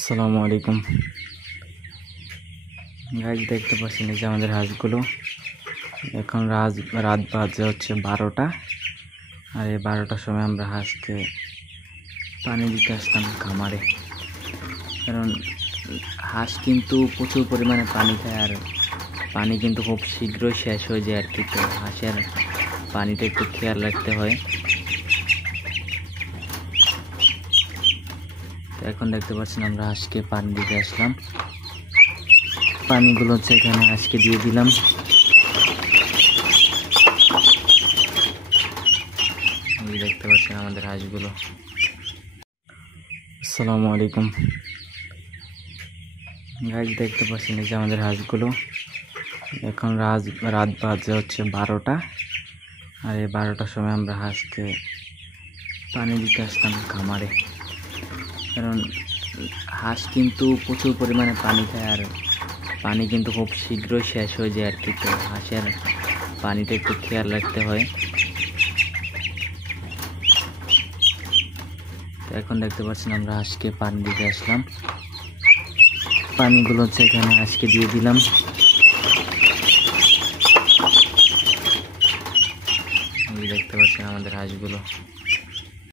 আসসালামু আলাইকুম গাইজ, দেখতে পাচ্ছেন এই যে আমাদের হাঁসগুলো। এখন রাত বাজে হচ্ছে 12টা। আর এই 12টার সময় আমরা হাঁসকে পানি দিতে আসলাম খামারে। কারণ হাঁস কিন্তু প্রচুর পরিমাণে পানি খায়, আর পানি কিন্তু খুব শীঘ্রই শেষ হয়ে যায় আর কি। তো হাঁসের পানিটা একটু খেয়াল রাখতে হয়। তো এখন দেখতে পাচ্ছেন আমরা হাঁসকে পানি দিতে আসলাম। পানিগুলো হচ্ছে এখানে হাঁসকে দিয়ে দিলাম। দেখতে পাচ্ছেন আমাদের হাঁসগুলো। আসসালামু আলাইকুম গাইজ, দেখতে পাচ্ছেন এই যে আমাদের হাঁসগুলো। এখন রাত বাজে হচ্ছে 12টা। আর এই 12টার সময় আমরা হাঁসকে পানি দিতে আসলাম খামারে। কারণ হাঁস কিন্তু প্রচুর পরিমাণে পানি খায়, আর পানি কিন্তু খুব শীঘ্রই শেষ হয়ে যায় আর কি। তো হাঁসের পানিটা একটু খেয়াল রাখতে হয়। তো এখন দেখতে পাচ্ছেন আমরা হাঁসকে পানি দিতে আসলাম। পানিগুলো হচ্ছে এখানে হাঁসকে দিয়ে দিলাম। দেখতে পাচ্ছেন আমাদের হাঁসগুলো।